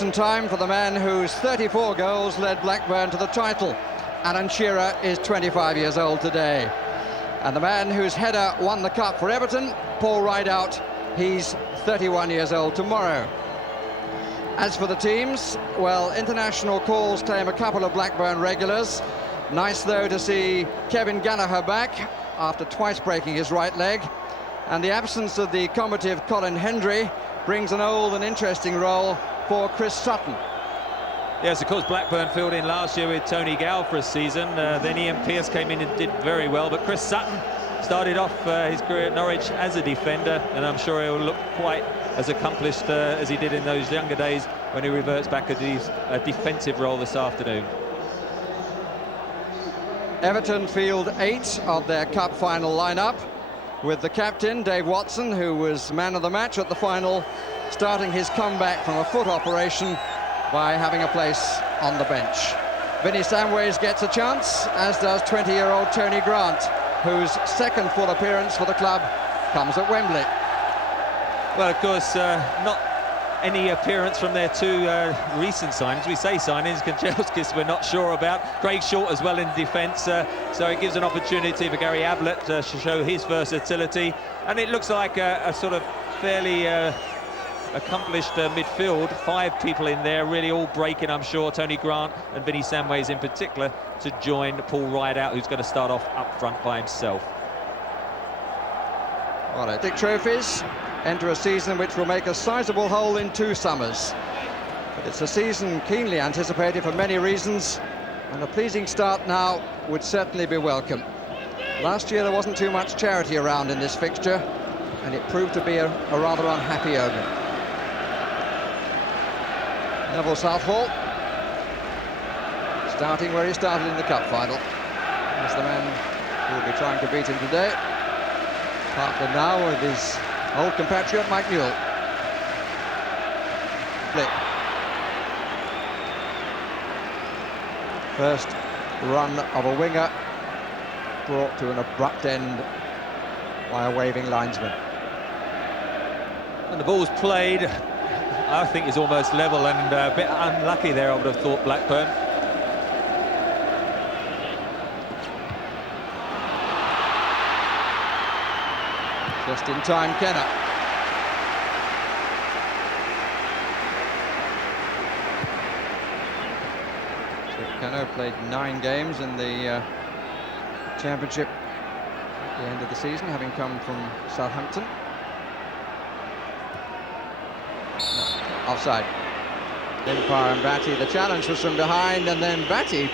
celebration time for the man whose 34 goals led Blackburn to the title. Alan Shearer is 25 years old today. And the man whose header won the cup for Everton, Paul Rideout, he's 31 years old tomorrow. As for the teams, well, international calls claim a couple of Blackburn regulars. Nice, though, to see Kevin Gallagher back after twice breaking his right leg. And the absence of the combative Colin Hendry brings an old and interesting role for Chris Sutton. Yes, of course, Blackburn filled in last year with Tony Gow for a season. Then Ian Pearce came in and did very well. But Chris Sutton started off his career at Norwich as a defender, and I'm sure he'll look quite as accomplished as he did in those younger days when he reverts back to a defensive role this afternoon. Everton field 8 of their cup final lineup, with the captain, Dave Watson, who was man of the match at the final, starting his comeback from a foot operation by having a place on the bench. Vinnie Samways gets a chance, as does 20-year-old Tony Grant, whose second full appearance for the club comes at Wembley. Well, of course, not any appearance from their two recent signings. We say signings, Kanchelskis we're not sure about. Craig Short as well in defence, so it gives an opportunity for Gary Ablett to show his versatility. And it looks like a sort of fairly accomplished midfield. 5 people in there, really all breaking, I'm sure. Tony Grant and Vinnie Samways in particular to join Paul Rideout, who's going to start off up front by himself. Well, Dick Trophies enter a season which will make a sizable hole in 2 summers. But it's a season keenly anticipated for many reasons, and a pleasing start now would certainly be welcome. Last year there wasn't too much charity around in this fixture, and it proved to be a rather unhappy omen. Neville Southall, starting where he started in the cup final. He's the man who will be trying to beat him today. Partner now with his old compatriot Mike Newell. First run of a winger brought to an abrupt end by a waving linesman. And the ball's played, I think, is almost level, and a bit unlucky there, I would have thought, Blackburn. Just in time, Kenner. So Kenner played 9 games in the Championship at the end of the season, having come from Southampton. No, offside. Limpar and Batty, the challenge was from behind, and then Batty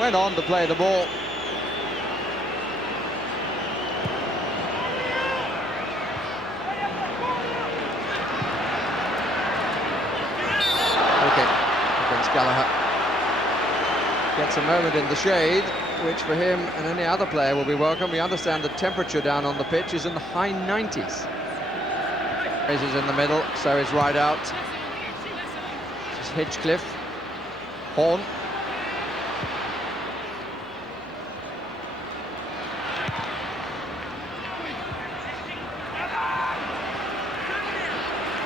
went on to play the ball. Gallagher gets a moment in the shade, which for him and any other player will be welcome. We understand the temperature down on the pitch is in the high 90s. Fraser's in the middle, so is Rideout. This is Hinchcliffe. Horn.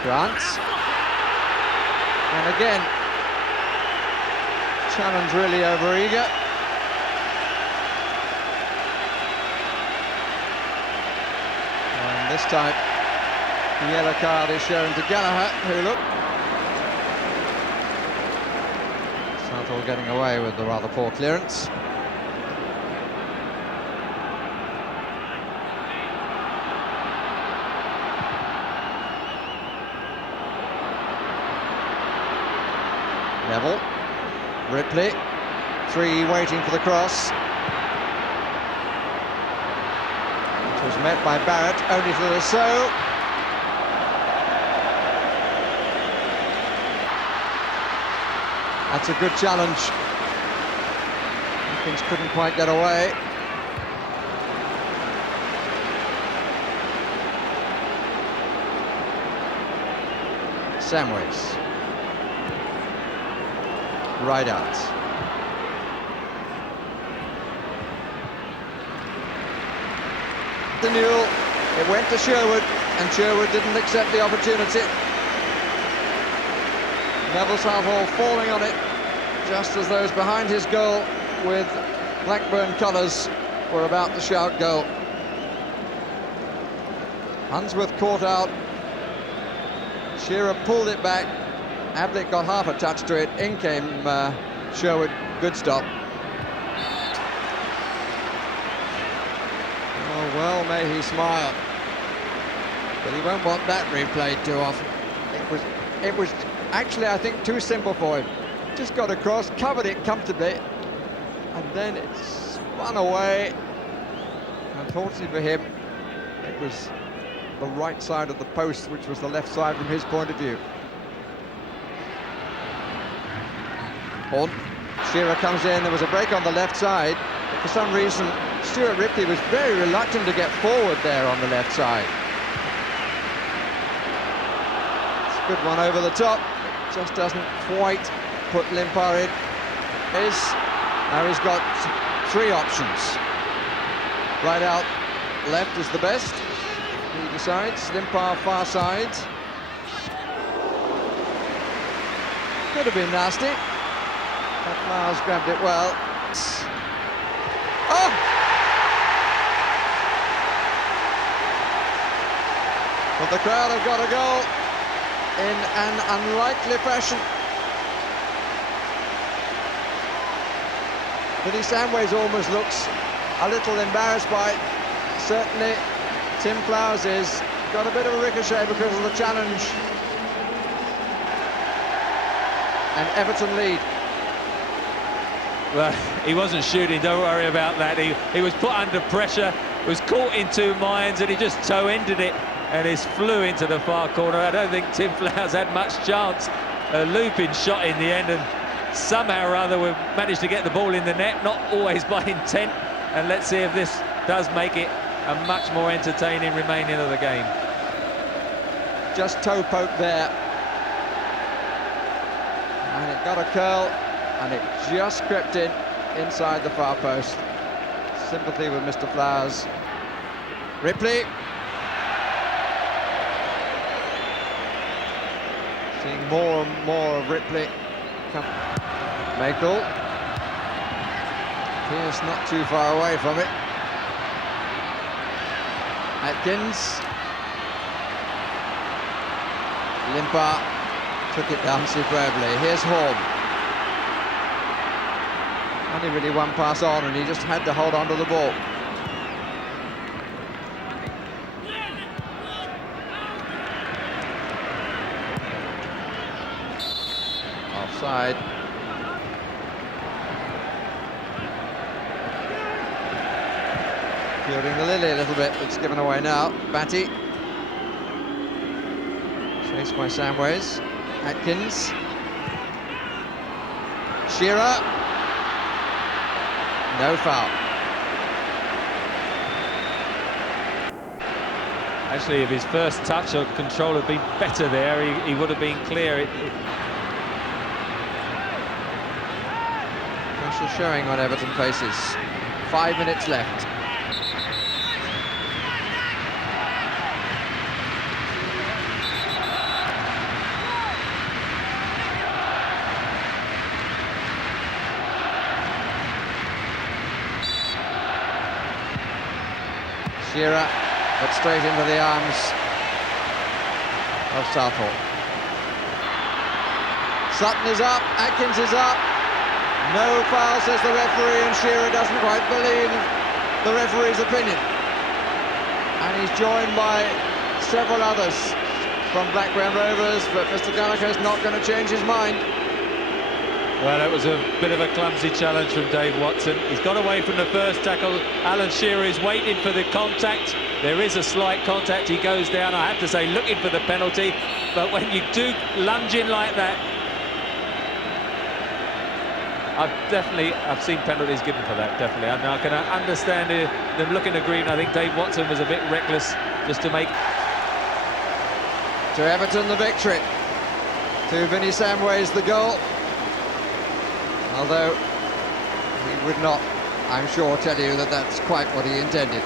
Grant. And again, challenge really over-eager. And this time, the yellow card is shown to Gallagher, who look. Southall getting away with the rather poor clearance. Neville. Ripley, 3 waiting for the cross. It was met by Barrett, only to the so. That's a good challenge. Hopkins couldn't quite get away. Samways. Rideout. The Newell, it went to Sherwood, and Sherwood didn't accept the opportunity. Neville Southall falling on it just as those behind his goal with Blackburn colours were about to shout goal. Unsworth caught out. Shearer pulled it back. Ablett got half a touch to it. In came Sherwood. Good stop. Oh, well, may he smile. But he won't want that replayed too often. It was actually, I think, too simple for him. Just got across, covered it comfortably, and then it spun away. Unfortunately for him, it was the right side of the post, which was the left side from his point of view. Horn. Shearer comes in. There was a break on the left side, but for some reason Stuart Ripley was very reluctant to get forward there on the left side. It's a good one over the top. It just doesn't quite put Limpar in. Now he's got three options. Right out left is the best. He decides. Limpar far side. Could have been nasty. But Miles grabbed it well. Oh! But the crowd have got a goal in an unlikely fashion. Vinnie Samways almost looks a little embarrassed by it. Certainly Tim Flowers is. Got a bit of a ricochet because of the challenge. And Everton lead. Well, he wasn't shooting, don't worry about that. He was put under pressure, was caught in two minds, and he just toe-ended it, and it flew into the far corner. I don't think Tim Flowers had much chance. A looping shot in the end, and somehow or other we've managed to get the ball in the net, not always by intent. And let's see if this does make it a much more entertaining remaining of the game. Just toe poke there. And it got a curl. And it just crept in inside the far post. Sympathy with Mr. Flowers. Ripley. Seeing more and more of Ripley. Makel. Pierce not too far away from it. Atkins. Limpar took it down superbly. Here's Horn. Only really one pass on, and he just had to hold on to the ball. Offside. Fielding the lily a little bit, it's given away now. Batty. Chased by Samways. Atkins. Shearer. No foul. Actually, if his first touch or control had been better there, he would have been clear. Pressure showing on Everton faces. 5 minutes left. Shearer, but straight into the arms of Southall. Sutton is up, Atkins is up. No foul, says the referee, and Shearer doesn't quite believe the referee's opinion. And he's joined by several others from Blackburn Rovers, but Mr. Gallagher's not going to change his mind. Well, that was a bit of a clumsy challenge from Dave Watson. He's got away from the first tackle. Alan Shearer is waiting for the contact. There is a slight contact. He goes down, I have to say, looking for the penalty. But when you do lunge in like that, I've seen penalties given for that, definitely. I can understand them looking at green. I think Dave Watson was a bit reckless just to make... To Everton, the victory. To Vinnie Samways, the goal. Although he would not, I'm sure, tell you that that's quite what he intended.